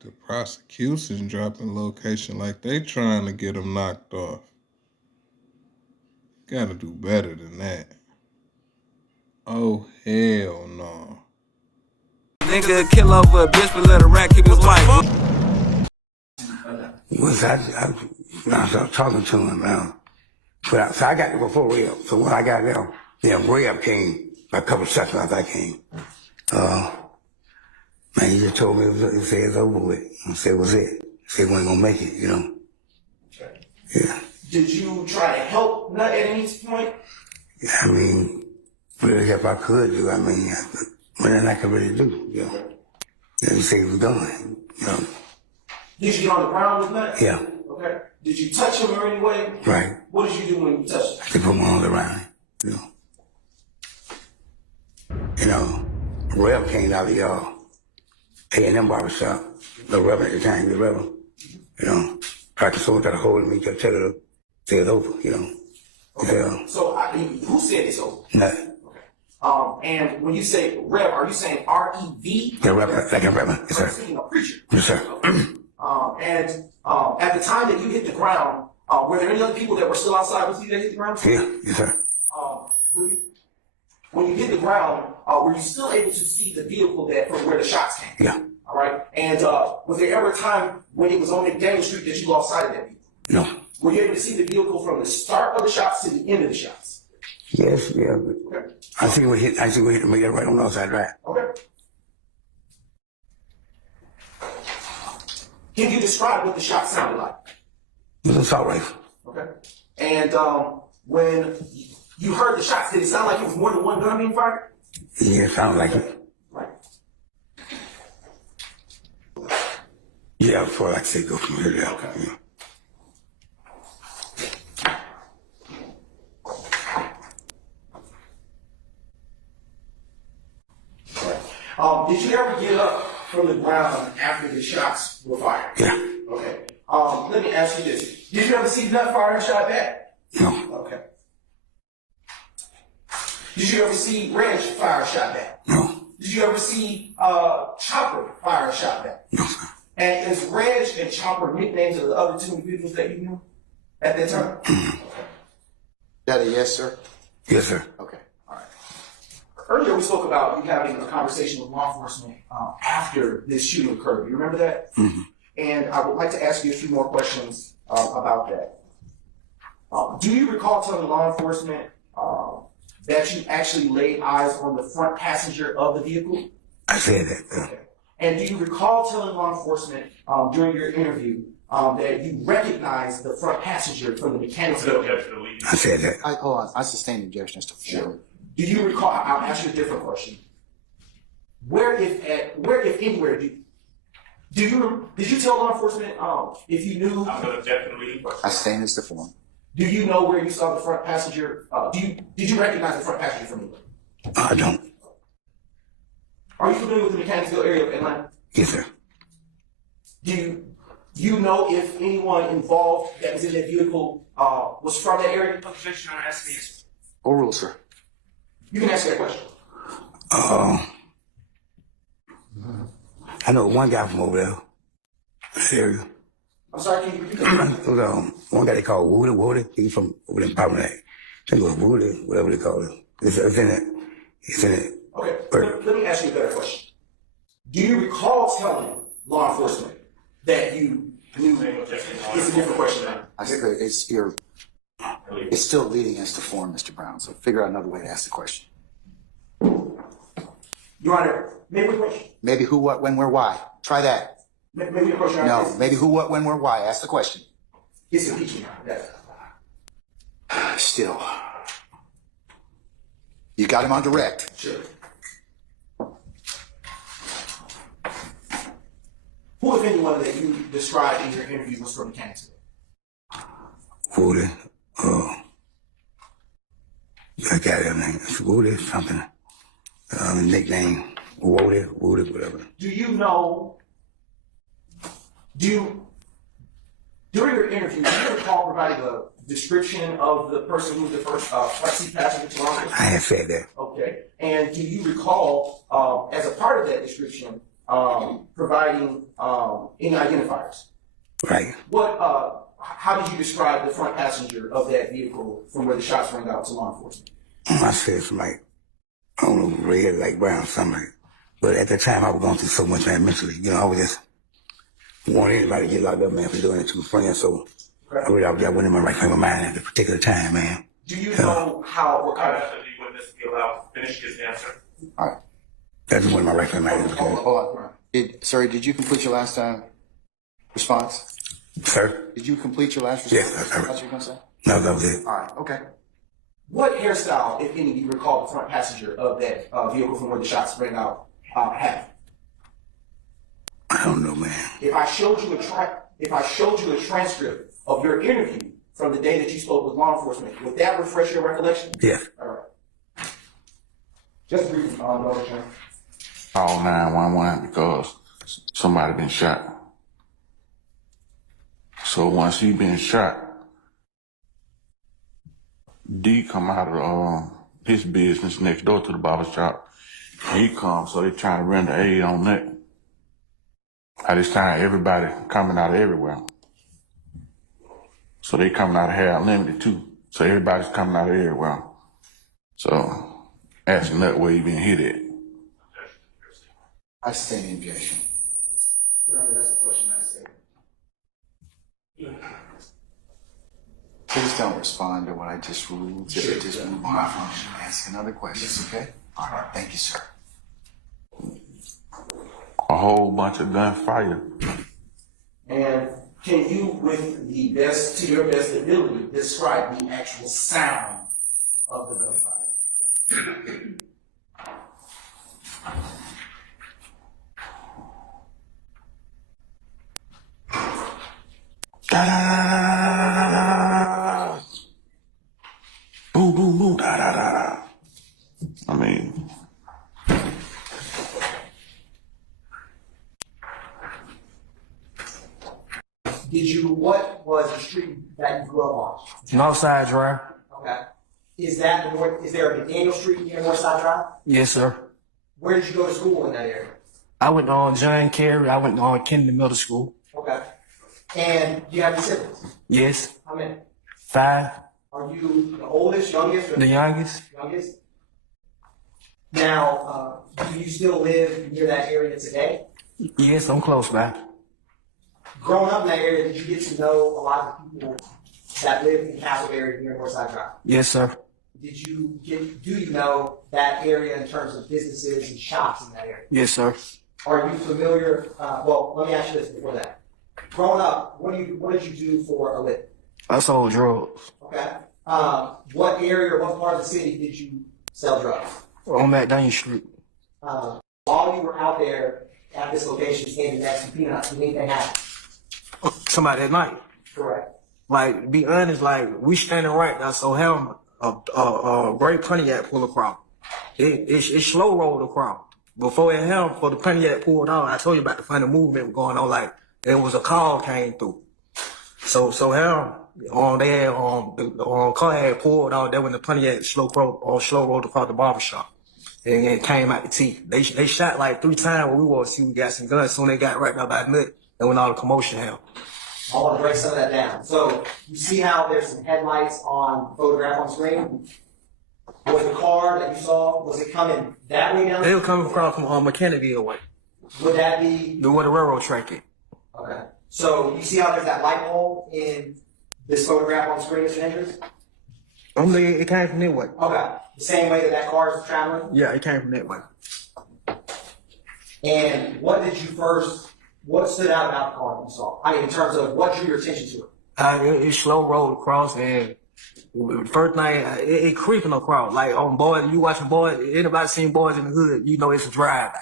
The prosecution dropping location like they trying to get him knocked off. Gotta do better than that. Oh, hell no. Nigga kill over a bitch but let a rat keep his wife. I was talking to him, man. But so I got there before Ray up. So when I got there, Ray up came a couple seconds after I came. Man, he just told me he said it's over with. I said, what's it? He said we ain't gonna make it, you know. Okay. Yeah. Did you try to help Nut at any point? Yeah, I mean, whatever help I could do, I mean, what I could really do, you know. Yeah, he said he was done, you know. Did you get on the ground with Nut? Yeah. Okay. Did you touch him in any way? Right. What did you do when you touched him? I put my arms around him, you know. You know, Rev came out of y'all. A&M barbershop, the Reverend at the time, the Reverend, you know, tried to someone tried to hold me, to tell her to say it's over, you know. Okay. So who said it's over? Nothing. Okay. And when you say Rev, are you saying R-E-V? The Reverend, like a Reverend, yes, sir. You're a preacher. Yes, sir. And at the time that you hit the ground, were there any other people that were still outside with you that hit the ground? Yeah, yes, sir. When you hit the ground, were you still able to see the vehicle that from where the shots came? Yeah. All right. And was there ever a time when it was on McDaniel Street that you lost sight of that vehicle? No. Were you able to see the vehicle from the start of the shots to the end of the shots? Yes, yeah. Okay. I see what hit the meter right on the outside right. Okay. Can you describe what the shot sounded like? It was an assault rifle. Okay. And when you heard the shots, did it sound like it was more than one gun being fired? Yeah, it sounded like it. Right. Yeah, before like I say go from here to there. Okay. Yeah. Did you ever get up from the ground after the shots were fired? Yeah. Okay. Let me ask you this. Did you ever see Nut fire a shot back? No. Okay. Did you ever see Reg fire a shot back? No. Did you ever see Chopper fire a shot back? No, sir. And is Reg and Chopper nicknames of the other two individuals that you knew at that time? Okay. That a yes, sir? Yes, sir. Okay. All right. Earlier we spoke about you having a conversation with law enforcement after this shooting occurred. You remember that? Mm-hmm. And I would like to ask you a few more questions about that. Do you recall telling law enforcement that you actually laid eyes on the front passenger of the vehicle? I said that. Okay. And do you recall telling law enforcement during your interview that you recognized the front passenger from the mechanics? I said that. Hold on. I sustain objection, Mr. Ford. Do you recall? I'll ask you a different question. Where, if anywhere, did you tell law enforcement if you knew? I'm going to definitely. I sustain Mr. Ford. Do you know where you saw the front passenger? Did you recognize the front passenger from anywhere? I don't. Are you familiar with the Mechanicsville area of Atlanta? Yes, sir. Do you know if anyone involved that was in that vehicle was from that area? Objection, I'm asking you. Overruled, sir. You can ask that question. I know one guy from over there. That area. I'm sorry, can you repeat that? There was, one guy they called Woody. He's from over there in Powerman. I think it was Woody, whatever they call it. It's in it. It's in it. Okay, let me ask you a better question. Do you recall telling law enforcement that you knew? It's a different question now. I think it's still leading against the form, Mr. Brown. So figure out another way to ask the question. Your Honor, maybe a question. Maybe who, what, when, where, why. Try that. Maybe a question. Your Honor. No. Maybe who, what, when, where, why. Ask the question. It's impeachment. Still. You got him on direct. Sure. Who, if anyone, that you described in your interview was from Mechanicsville? Woody. I got his name. It's Woody something. Nickname Woody, whatever. Do you know? During your interview, do you recall providing a description of the person who was the first front seat passenger to law enforcement? I had said that. Okay. And do you recall, as a part of that description, providing any identifiers. Right. How did you describe the front passenger of that vehicle from where the shots rang out to law enforcement? I said some like, I don't know, red, like brown, something like. But at the time, I was going through so much, man, mentally. You know, I was just wanting anybody to get locked up, man, for doing it to a friend. So I wasn't in my right frame of mind at the particular time, man. Do you know what kind of... The witness be allowed to finish his answer. All right. That's one of my right frame of mind. Hold on. Did you complete your last response? Sir? Did you complete your last response? Yes, That's what you're going to say? No, that was it. All right, okay. What hairstyle, if any, do you recall the front passenger of that vehicle from where the shots rang out had? I don't know, man. If I showed you a transcript of your interview from the day that you spoke with law enforcement, would that refresh your recollection? Yes. All right. Just briefly, Dr. Chen. Call 911 because somebody been shot. So once he been shot, D come out of his business next door to the barber shop. He comes, so they trying to render aid on that. At this time, everybody coming out of everywhere. So they coming out of Hair Unlimited too. So everybody's coming out of everywhere. So asking that where he been hit at. I sustain the objection. Your Honor, that's the question I said. Please don't respond to what I just ruled. Just move on from ask another question, okay? All right, thank you, sir. A whole bunch of gunfire. And can you, to your best ability, describe the actual sound of the gunfire? Da da da da da. Boom boom boom da da da da. I mean, What was the street that you grew up on? Northside Drive. Okay. Is there a McDaniel Street near Northside Drive? Yes, sir. Where did you go to school in that area? I went on John Kerry. I went on Kennedy Middle School. Okay. And do you have any siblings? Yes. How many? 5. Are you the oldest, youngest? Or The youngest. youngest? Now, do you still live near that area today? Yes, I'm close by. Growing up in that area, did you get to know a lot of people that live in the Castle area near Northside Drive? Yes, sir. Do you know that area in terms of businesses and shops in that area? Yes, sir. Are you familiar, well, let me ask you this before that. Growing up, what did you do for a living? I sold drugs Okay. What area or what part of the city did you sell drugs? on McDaniel Street. While you were out there at this location standing next to Peanuts, did anything happen? Somebody at night. Correct. Like, to be honest, like, we standing right now, so him, a great Pontiac pull across. It slow rolled across. Before the Pontiac pulled out, I told you about the funny movement going on, like, there was a call came through. So him, the car had pulled out there when the Pontiac slow rolled across the barbershop. And it came out the T. They shot like 3 times when we were to see we got some guns. Soon they got right up by the nut, and when all the commotion happened. I want to break some of that down. So you see how there's some headlights on the photograph on screen? Was the car that you saw, was it coming that way down? They were coming across from McKennedy way. Would that be? Where the railroad track is. Okay. So you see how there's that light pole in this photograph on screen, Mr. Hendricks? It came from that way. Okay. The same way that car is traveling? Yeah, it came from that way. And what stood out about the car you saw? I mean, in terms of what drew your attention to it? It slow rolled across, and first thing, it creeping across. Like on Boys, you watching Boys, anybody seen Boys in the Hood, you know it's a drive-by.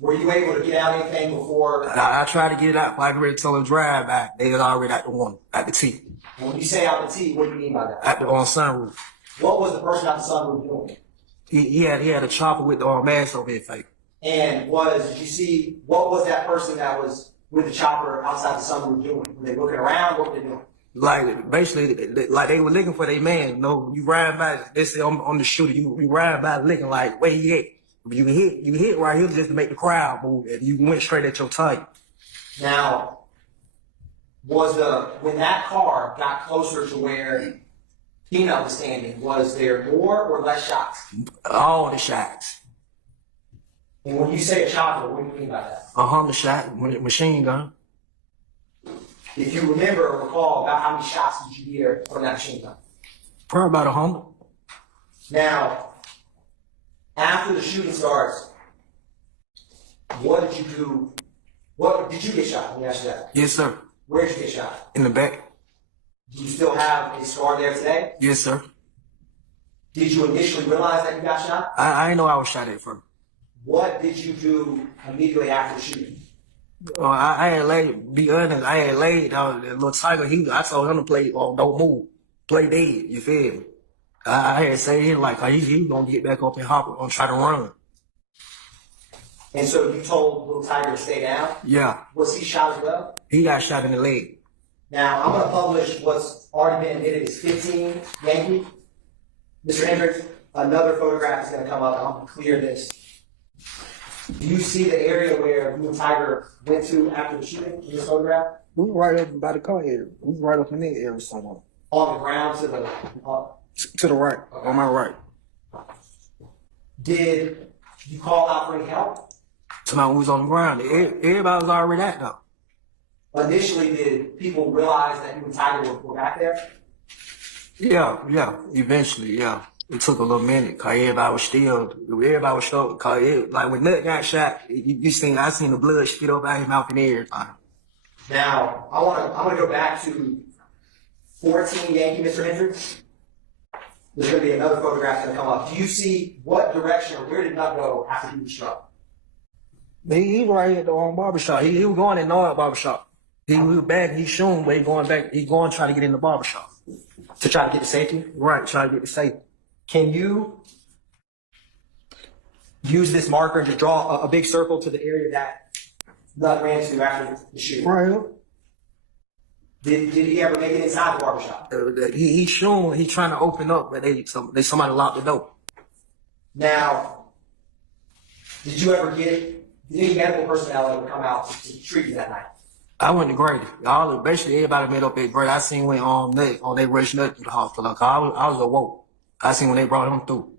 Were you able to get out anything before? I tried to get it out, but I ready to tell them drive-by. They was already at the one, at the T. And when you say out the T, what do you mean by that? At the sunroof. What was the person out the sunroof doing? He had a chopper with the mask over his face. And did you see, what was that person that was with the chopper outside the sunroof doing? Were they looking around? What were they doing? Like, basically, like they were looking for their man. You know, you ride by, they say on the shooter, you ride by looking like, where he at? You hit right here just to make the crowd move, and you went straight at your target. Now, when that car got closer to where Peanut was standing, was there more or less shots? All the shots. And when you say a shot, what do you mean by that? A Honda shot, machine gun. If you remember or recall, about how many shots did you hear from that machine gun? Probably about 100. Now, after the shooting starts, what did you do? What did you get shot? Let me ask you that. Yes, sir. Where did you get shot? In the back. Do you still have a scar there today? Yes, sir. Did you initially realize that you got shot? I didn't know I was shot at first. What did you do immediately after the shooting? I had laid, be honest, I had laid that little tiger. I told him to play, don't move, play dead. You feel me? I had said him like he was gonna get back up and hop and try to run. And so you told Little Tiger to stay down? Yeah, Was he shot as well? he got shot in the leg. Now, I'm going to publish what's already been admitted as 15 Yankee. Mr. Hendricks, another photograph is going to come up. I'm going to clear this. Do you see the area where Little Tiger went to after the shooting in this photograph? We were right up by the car area. We were right up in that area somewhere. On the ground to the... To the right, on my right. Did you call out for any help? Somebody was on the ground. Everybody was already at though. Initially, did people realize that you and Tiger were back there? Yeah. Eventually, yeah. It took a little minute because everybody was still, cause like when Nut got shot, I seen the blood spit up out his mouth and everything. Now, I'm gonna go back to 14 Yankee, Mr. Hendricks. There's gonna be another photograph gonna come up. Do you see what direction or where did Nut go after he was struck? He was right at the barbershop. He was going in the barbershop. He was back and he shooting, but he going back. He going trying to get in the barbershop. To try to get the safety? Right, trying to get the safety. Can you use this marker and just draw a big circle to the area that Nut ran to after the shooting? Right up. Did he ever make it inside the barbershop? He shooting. He trying to open up, but somebody locked the door. Now, did you ever get any medical personnel ever come out to treat you that night? I went to Grady. Basically everybody met up at Grady. I seen when they rushed Nut to the hospital. Like, I was awoke. I seen when they brought him through.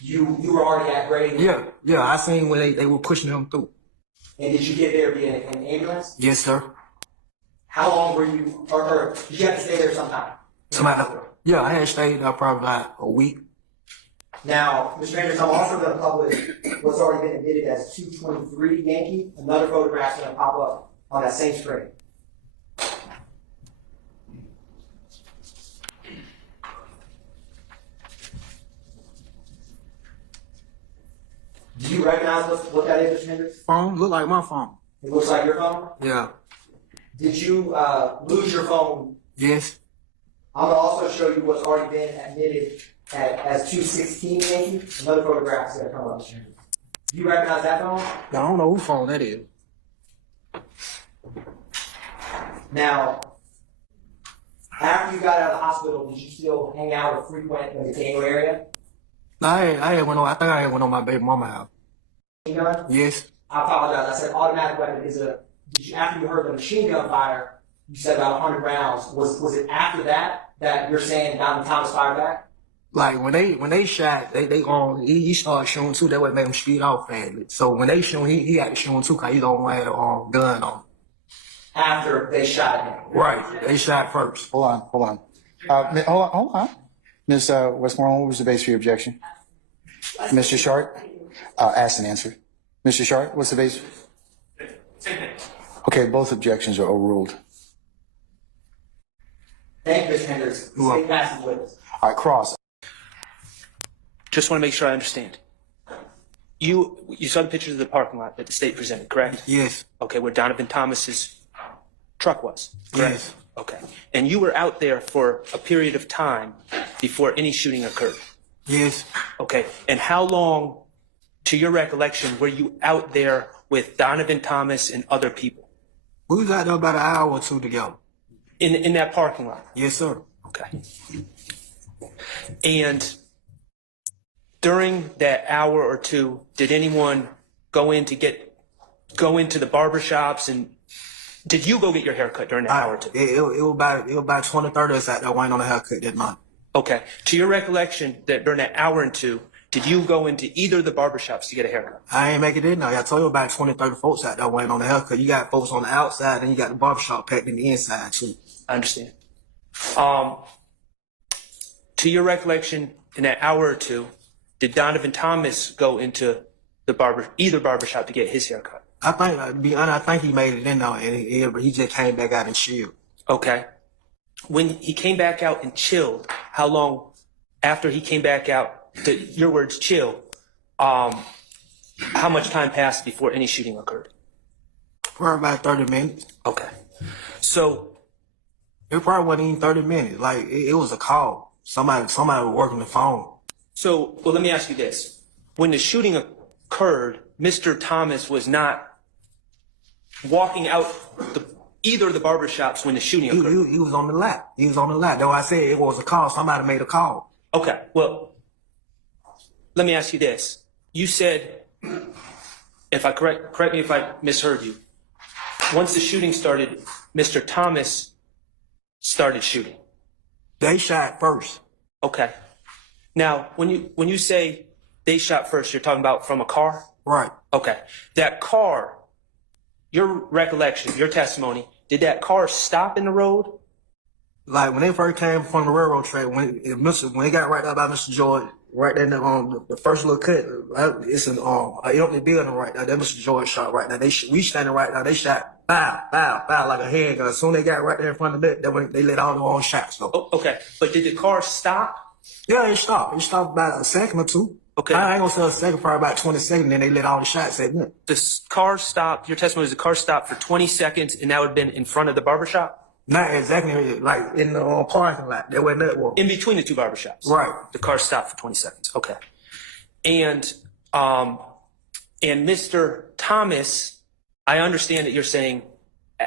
You were already at Grady? Yeah. I seen when they were pushing him through. And did you get there via an ambulance? Yes, sir. How long were you, or did you have to stay there sometime? Yeah, I had stayed there probably like a week. Now, Mr. Hendricks, I'm also going to publish what's already been admitted as 223 Yankee. Another photograph's going to pop up on that same screen. Do you recognize what that is, Mr. Hendricks? Phone look like my phone. It looks like your phone? Yeah. Did you lose your phone? Yes. I'm going to also show you what's already been admitted as 216 Yankee. Another photograph is going to come up. Do you recognize that phone? I don't know whose phone that is. Now, after you got out of the hospital, did you still hang out or frequent the Daniel area? I think I had went on my baby mama house. Machine gun? Yes. I apologize. I said automatic weapon is after you heard the machine gun fire, you said about 100 rounds. Was it after that you're saying Donald Thomas fired back? Like when they shot, he started shooting too. That way made him speed off fast. So when they shoot, he had to shoot too because he don't have a gun on. After they shot him. Right. They shot first. Hold on. Hold on. Ms. Westmoreland, what was the base for your objection? Mr. Short, asked and answered. Mr. Short, what's the base? Same thing. Okay, both objections are overruled. Thank you, Mr. Hendricks. Stay passive with us. All right, Cross. Just want to make sure I understand. You saw the pictures of the parking lot that the state presented, correct? Yes. Okay, where Donovan Thomas's truck was, correct? Yes. Okay. And you were out there for a period of time before any shooting occurred? Yes. Okay. And how long, to your recollection, were you out there with Donovan Thomas and other people? We was out there about an hour or two together. In that parking lot? Yes, sir. Okay. And during that hour or two, did anyone go into the barber shops, and did you go get your haircut during that hour or two? It was about 20, 30 of us out there waiting on a haircut that night. Okay. To your recollection, that during that hour and two, did you go into either of the barbershops to get a haircut? I ain't make it in there. I told you about 20, 30 folks out there waiting on the haircut. You got folks on the outside, and you got the barbershop packed in the inside, too. I understand. To your recollection, in that hour or two, did Donovan Thomas go into either barbershop to get his haircut? I think, to be honest, I think he made it in there, and he just came back out and chilled. Okay. When he came back out and chilled, how long after he came back out, your words, chill, how much time passed before any shooting occurred? For about 30 minutes. Okay. So it probably wasn't even 30 minutes. Like, it was a call. Somebody was working the phone. So, well, let me ask you this. When the shooting occurred, Mr. Thomas was not walking out either of the barbershops when the shooting occurred. He was on the lot. He was on the lot. Though I said it was a call. Somebody made a call. Okay. Well, let me ask you this. You said, if I correct me if I misheard you. Once the shooting started, Mr. Thomas started shooting. They shot first. Okay. Now, when you say they shot first, you're talking about from a car? Right. Okay. That car, your recollection, your testimony, did that car stop in the road? Like, when they first came from the railroad track, when they got right there by Mr. George, right there in the first little cut, it's an empty building right there. That Mr. George shot right there. We standing right there. They shot bow like a handgun. As soon as they got right there in front of that, they let all their own shots go. Oh, okay. But did the car stop? Yeah, it stopped. It stopped about a second or two. Okay. I ain't gonna say a second, probably about 20 seconds, then they let all the shots at me. The car stopped, your testimony is the car stopped for 20 seconds, and that would have been in front of the barbershop? Not exactly, like in the parking lot. That wasn't that one. In between the two barbershops? Right. The car stopped for 20 seconds. Okay. And Mr. Thomas, I understand that you're saying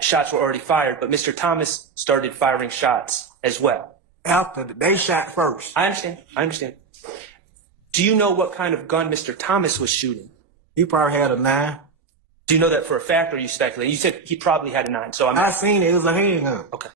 shots were already fired, but Mr. Thomas started firing shots as well. After they shot first. I understand. Do you know what kind of gun Mr. Thomas was shooting? He probably had a 9. Do you know that for a fact, or are you speculating? You said he probably had a 9, so I seen it. It was a handgun. Okay.